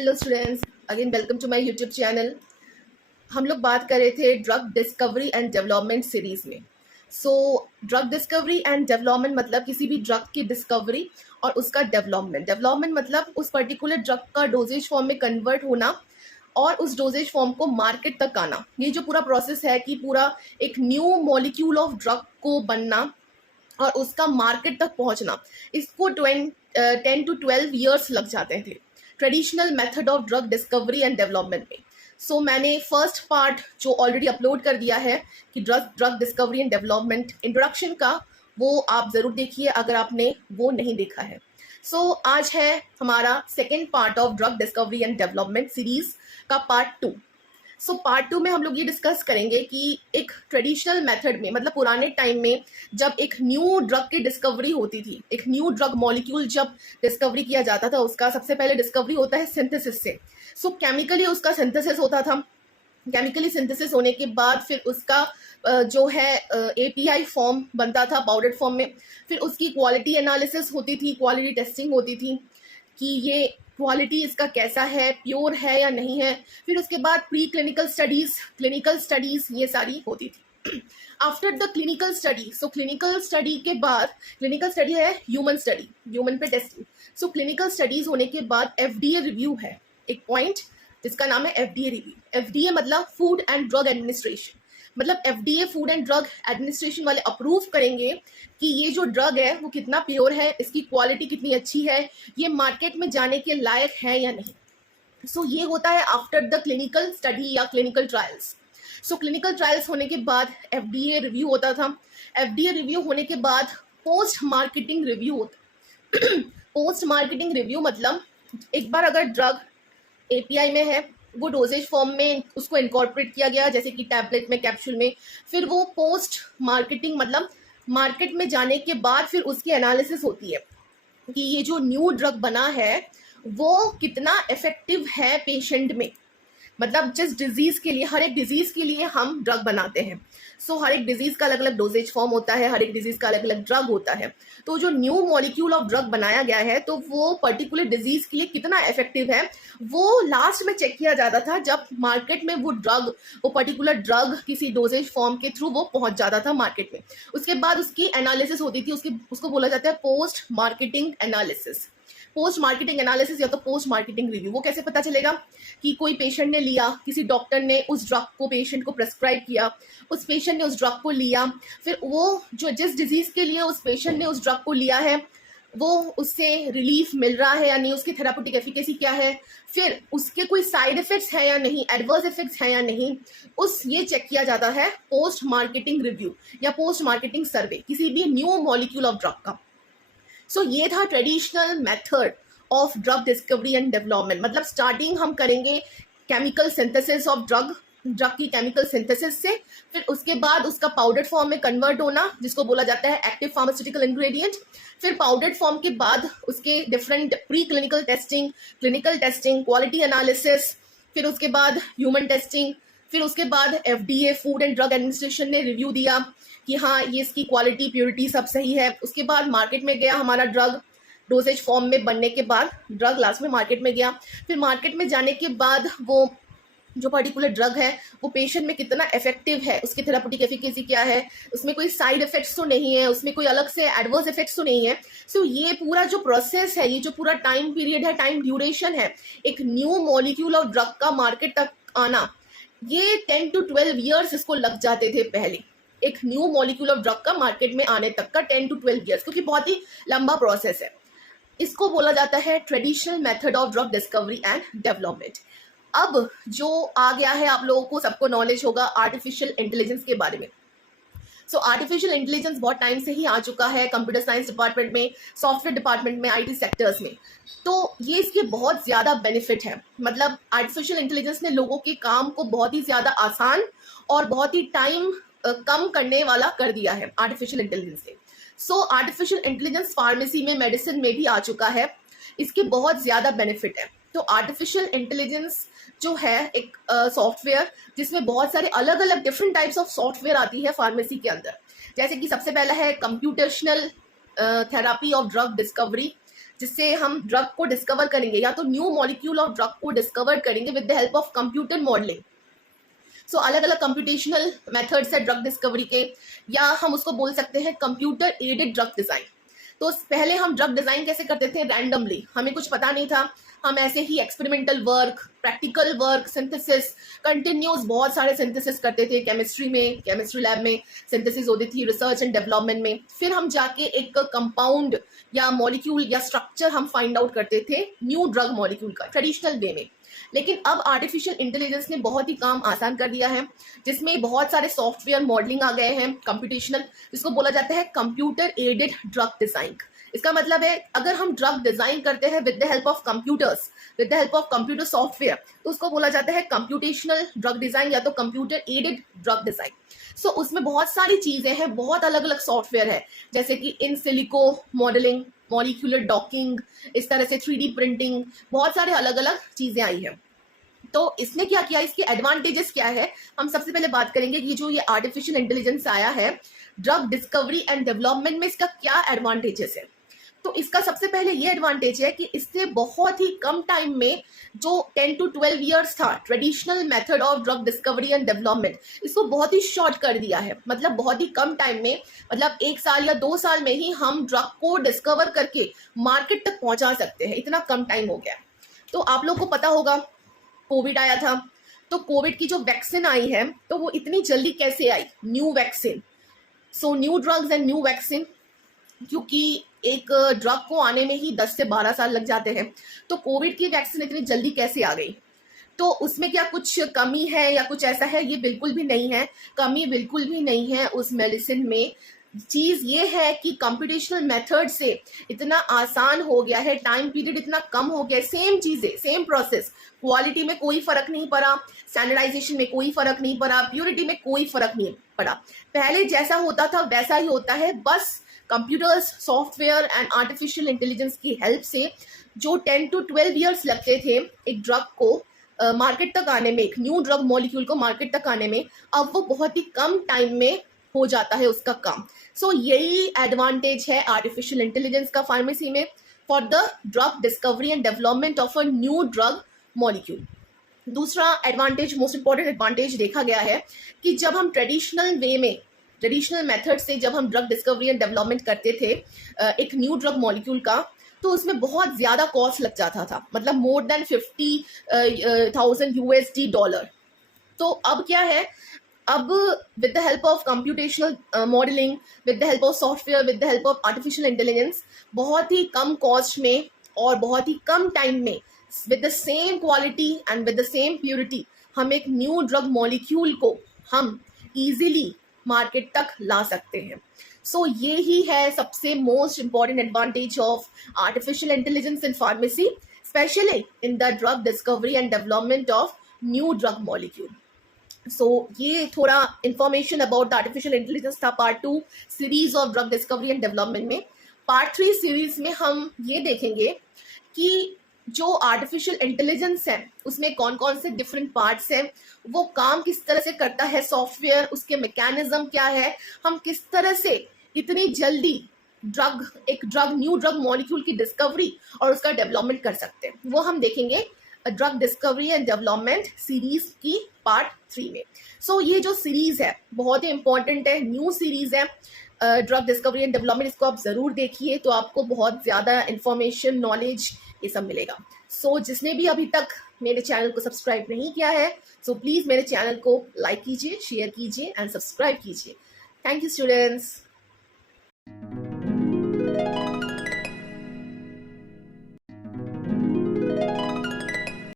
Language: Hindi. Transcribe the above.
Hello students, again welcome to my YouTube channel. हम लोग बात कर रहे थे drug discovery and development series में। ड्रग डिस्कवरी एंड डेवलपमेंट मतलब किसी भी ड्रग की डिस्कवरी और उसका डेवलपमेंट मतलब उस पर्टिकुलर ड्रग का डोजेज फॉर्म में कन्वर्ट होना और उस डोजेज फॉर्म को मार्केट तक आना। ये जो पूरा प्रोसेस है कि पूरा एक न्यू मॉलिक्यूल ऑफ ड्रग को बनना और उसका मार्केट तक पहुंचना, इसको 10 to 12 ईयर्स लग जाते थे traditional method of drug discovery and development में। मैंने फर्स्ट पार्ट जो ऑलरेडी अपलोड कर दिया है कि drug discovery and development introduction का, वो आप ज़रूर देखिए अगर आपने वो नहीं देखा है। आज है हमारा second part of drug discovery and development series का पार्ट 2। पार्ट 2 में हम लोग ये डिस्कस करेंगे कि एक ट्रेडिशनल मेथड में, मतलब पुराने टाइम में जब एक न्यू ड्रग की डिस्कवरी होती थी, एक न्यू ड्रग मॉलिक्यूल जब डिस्कवरी किया जाता था, उसका सबसे पहले डिस्कवरी होता है सिंथेसिस से। केमिकली उसका सिंथेसिस होता था। केमिकली सिंथेसिस होने के बाद फिर उसका जो है एपीआई फॉर्म बनता था पाउडर फॉर्म में। फिर उसकी क्वालिटी एनालिसिस होती थी, क्वालिटी टेस्टिंग होती थी कि ये क्वालिटी इसका कैसा है, प्योर है या नहीं है। फिर उसके बाद pre clinical studies, clinical studies ये सारी होती थी। After the clinical study, clinical study के बाद, क्लिनिकल स्टडी है ह्यूमन स्टडी, ह्यूमन पे टेस्टिंग। क्लिनिकल स्टडीज होने के बाद एफडीए रिव्यू है एक पॉइंट जिसका नाम है एफडीए रिव्यू। एफडीए मतलब फूड एंड ड्रग एडमिनिस्ट्रेशन, मतलब FDA food and drug administration वाले अप्रूव करेंगे कि ये जो ड्रग है वो कितना प्योर है, इसकी क्वालिटी कितनी अच्छी है, ये मार्केट में जाने के लायक है या नहीं। ये होता है आफ्टर द क्लिनिकल स्टडी या क्लिनिकल ट्रायल्स। क्लिनिकल ट्रायल्स होने के बाद एफडीए रिव्यू होता था। एफडीए रिव्यू होने के बाद पोस्ट मार्केटिंग रिव्यू होता। पोस्ट मार्केटिंग रिव्यू मतलब एक बार अगर ड्रग एपीआई में है, वो डोजेज फॉर्म में उसको इनकॉर्पोरेट किया गया, जैसे कि टैबलेट में, कैप्सूल में, फिर वो पोस्ट मार्केटिंग मतलब मार्केट में जाने के बाद फिर उसकी एनालिसिस होती है कि ये जो न्यू ड्रग बना है वो कितना इफेक्टिव है पेशेंट में। मतलब जिस डिजीज के लिए, हर एक डिजीज के लिए हम ड्रग बनाते हैं। हर एक डिजीज का अलग अलग डोजेज फॉर्म होता है, हर एक डिजीज का अलग अलग ड्रग होता है। तो जो न्यू मॉलिक्यूल ऑफ ड्रग बनाया गया है तो वो पर्टिकुलर डिजीज के लिए कितना इफेक्टिव है, वो लास्ट में चेक किया जाता था जब मार्केट में वो ड्रग, वो पर्टिकुलर ड्रग किसी डोजेज फॉर्म के थ्रू वो पहुंच जाता था मार्केट में। उसके बाद उसकी एनालिसिस होती थी, उसको बोला जाता है post marketing analysis. Post marketing analysis या तो पोस्ट मार्केटिंग रिव्यू। वो कैसे पता चलेगा कि कोई पेशेंट ने लिया, किसी डॉक्टर ने उस ड्रग को पेशेंट को प्रेस्क्राइब किया, उस पेशेंट ने उस ड्रग को लिया, फिर वो जो जिस डिजीज के लिए उस पेशेंट ने उस ड्रग को लिया है वो उससे रिलीफ मिल रहा है या नहीं, उसकी थेराप्यूटिक एफिकेसी क्या है, फिर उसके कोई साइड इफेक्ट्स है या नहीं, एडवर्स इफेक्ट्स है या नहीं, ये चेक किया जाता है पोस्ट मार्केटिंग रिव्यू या पोस्ट मार्केटिंग सर्वे किसी भी न्यू मॉलिक्यूल ऑफ ड्रग का। ये था traditional method of drug discovery and development. मतलब स्टार्टिंग हम करेंगे केमिकल सिंथेसिस ऑफ ड्रग की केमिकल सिंथेसिस से, फिर उसके बाद उसका पाउडर फॉर्म में कन्वर्ट होना जिसको बोला जाता है एक्टिव फार्मास्यूटिकल इंग्रेडिएंट। फिर पाउडर फॉर्म के बाद उसके different pre clinical testing, clinical testing, quality analysis, फिर उसके बाद ह्यूमन टेस्टिंग, फिर उसके बाद FDA food and drug administration ने रिव्यू दिया कि हाँ ये इसकी क्वालिटी, प्योरिटी सब सही है। उसके बाद मार्केट में गया हमारा ड्रग, डोजेज फॉर्म में बनने के बाद ड्रग लास्ट में मार्केट में गया। फिर मार्केट में जाने के बाद वो जो पर्टिकुलर ड्रग है वो पेशेंट में कितना इफेक्टिव है, उसकी थेराप्यूटिक एफिकेसी क्या है, उसमें कोई साइड इफेक्ट्स तो नहीं है, उसमें कोई अलग से एडवर्स इफेक्ट्स तो नहीं है। ये पूरा जो प्रोसेस है, ये जो पूरा टाइम पीरियड है, टाइम ड्यूरेशन है एक न्यू मॉलिक्यूल ऑफ ड्रग का मार्केट तक आना, ये 10 to 12 ईयर्स इसको लग जाते थे पहले, एक न्यू मॉलिक्यूल ऑफ ड्रग का मार्केट में आने तक का 10 to 12 ईयर्स, क्योंकि बहुत ही लंबा प्रोसेस है। इसको बोला जाता है traditional method of drug discovery and development. अब जो आ गया है, आप लोगों को सबको नॉलेज होगा आर्टिफिशियल इंटेलिजेंस के बारे में। आर्टिफिशियल इंटेलिजेंस बहुत टाइम से ही आ चुका है कंप्यूटर साइंस डिपार्टमेंट में, सॉफ्टवेयर डिपार्टमेंट में, आईटी सेक्टर्स में। तो ये इसके बहुत ज़्यादा बेनिफिट है। मतलब आर्टिफिशियल इंटेलिजेंस ने लोगों के काम को बहुत ही ज़्यादा आसान और बहुत ही टाइम कम करने वाला कर दिया है आर्टिफिशियल इंटेलिजेंस ने। आर्टिफिशियल इंटेलिजेंस फार्मेसी में, मेडिसिन में भी आ चुका है। इसके बहुत ज़्यादा बेनिफिट है। तो आर्टिफिशियल इंटेलिजेंस जो है एक सॉफ्टवेयर जिसमें बहुत सारे अलग अलग डिफरेंट टाइप्स ऑफ सॉफ्टवेयर आती है फार्मेसी के अंदर। जैसे कि सबसे पहला है computational therapy of drug discovery, जिससे हम ड्रग को डिस्कवर करेंगे, या तो न्यू मॉलिक्यूल ऑफ ड्रग को डिस्कवर करेंगे with the help of computer modelling. So अलग अलग कंप्यूटेशनल मेथड्स है ड्रग डिस्कवरी के, या हम उसको बोल सकते हैं कंप्यूटर एडेड ड्रग डिजाइन। तो पहले हम ड्रग डिजाइन कैसे करते थे? रैंडमली, हमें कुछ पता नहीं था, हम ऐसे ही experimental work, practical work, synthesis, continuous बहुत सारे सिंथेसिस करते थे। केमिस्ट्री में, केमिस्ट्री लैब में सिंथेसिस होती थी, रिसर्च एंड डेवलपमेंट में। फिर हम जाके एक कंपाउंड या मॉलिक्यूल या स्ट्रक्चर हम फाइंड आउट करते थे न्यू ड्रग मॉलिक्यूल का, ट्रेडिशनल वे में। लेकिन अब आर्टिफिशियल इंटेलिजेंस ने बहुत ही काम आसान कर दिया है, जिसमें बहुत सारे सॉफ्टवेयर मॉडलिंग आ गए हैं, कंप्यूटेशनल, जिसको बोला जाता है कंप्यूटर एडेड ड्रग डिजाइन। इसका मतलब है अगर हम ड्रग डिजाइन करते हैं with the help of computers, with the help of computer software, तो उसको बोला जाता है कंप्यूटेशनल ड्रग डिजाइन या तो कंप्यूटर एडेड ड्रग डिजाइन। सो उसमें बहुत सारी चीजें हैं, बहुत अलग अलग सॉफ्टवेयर है, जैसे कि in silico modelling, molecular docking, इस तरह से 3D प्रिंटिंग, बहुत सारे अलग अलग चीजें आई हैं। तो इसने क्या किया, इसके एडवांटेजेस क्या है, हम सबसे पहले बात करेंगे कि जो ये आर्टिफिशियल इंटेलिजेंस आया है ड्रग डिस्कवरी एंड डेवलपमेंट में, इसका क्या एडवांटेजेस है। तो इसका सबसे पहले ये एडवांटेज है कि इससे बहुत ही कम टाइम में, जो 10 to 12 ईयर्स था traditional method of drug discovery and development, इसको बहुत ही शॉर्ट कर दिया है। मतलब बहुत ही कम टाइम में, मतलब 1 साल या 2 साल में ही हम ड्रग को डिस्कवर करके मार्केट तक पहुंचा सकते हैं, इतना कम टाइम हो गया। तो आप लोग को पता होगा कोविड आया था, तो कोविड की जो वैक्सीन आई है तो वो इतनी जल्दी कैसे आई, new vaccine. So new drugs and new vaccine, क्योंकि एक ड्रग को आने में ही 10 से 12 साल लग जाते हैं, तो कोविड की वैक्सीन इतनी जल्दी कैसे आ गई। तो उसमें क्या कुछ कमी है या कुछ ऐसा है? ये बिल्कुल भी नहीं है, कमी बिल्कुल भी नहीं है उस मेडिसिन में। चीज ये है कि कंप्यूटेशनल मेथड से इतना आसान हो गया है, टाइम पीरियड इतना कम हो गया है, सेम चीजें, सेम प्रोसेस, क्वालिटी में कोई फर्क नहीं पड़ा, स्टैंडर्डाइजेशन में कोई फर्क नहीं पड़ा, प्योरिटी में कोई फर्क नहीं पड़ा। पहले जैसा होता था वैसा ही होता है, बस computers, software and artificial intelligence की हेल्प से जो 10 to 12 ईयर्स लगते थे एक ड्रग को मार्केट तक आने में, एक न्यू ड्रग मॉलिक्यूल को मार्केट तक आने में, अब वो बहुत ही कम टाइम में हो जाता है उसका काम। सो यही एडवांटेज है आर्टिफिशियल इंटेलिजेंस का फार्मेसी में for the drug discovery and development of a new drug molecule. दूसरा एडवांटेज, मोस्ट इंपॉर्टेंट एडवांटेज देखा गया है कि जब हम ट्रेडिशनल वे में, ट्रेडिशनल मेथड से जब हम ड्रग डिस्कवरी एंड डेवलपमेंट करते थे एक न्यू ड्रग मॉलिक्यूल का, तो उसमें बहुत ज्यादा कॉस्ट लग जाता था, मतलब मोर देन 50,000 USD डॉलर। तो अब क्या है, अब with the help of computational modelling, with the help of software, with the help of artificial intelligence, बहुत ही कम कॉस्ट में और बहुत ही कम टाइम में, with the same quality and with the same purity, हम एक न्यू ड्रग मॉलिक्यूल को हम इजीली मार्केट तक ला सकते हैं। सो ये ही है सबसे most important advantage of artificial intelligence in pharmacy, specially in the drug discovery and development of new drug molecule. So ये थोड़ा इंफॉर्मेशन अबाउट आर्टिफिशियल इंटेलिजेंस था part 2 series of drug discovery and development में। पार्ट 3 सीरीज में हम ये देखेंगे कि जो आर्टिफिशियल इंटेलिजेंस है उसमें कौन कौन से डिफरेंट पार्ट्स हैं, वो काम किस तरह से करता है, सॉफ्टवेयर, उसके मैकेनिज्म क्या है, हम किस तरह से इतनी जल्दी एक न्यू ड्रग मॉलिक्यूल की डिस्कवरी और उसका डेवलपमेंट कर सकते हैं, वो हम देखेंगे drug discovery and development series की पार्ट 3 में। सो ये जो सीरीज है बहुत ही इंपॉर्टेंट है, न्यू सीरीज है ड्रग डिस्कवरी एंड डेवलपमेंट, इसको आप जरूर देखिए, तो आपको बहुत ज्यादा इंफॉर्मेशन, नॉलेज ये सब मिलेगा। सो जिसने भी अभी तक मेरे चैनल को सब्सक्राइब नहीं किया है, सो प्लीज मेरे चैनल को लाइक कीजिए, शेयर कीजिए एंड सब्सक्राइब कीजिए। Thank you students.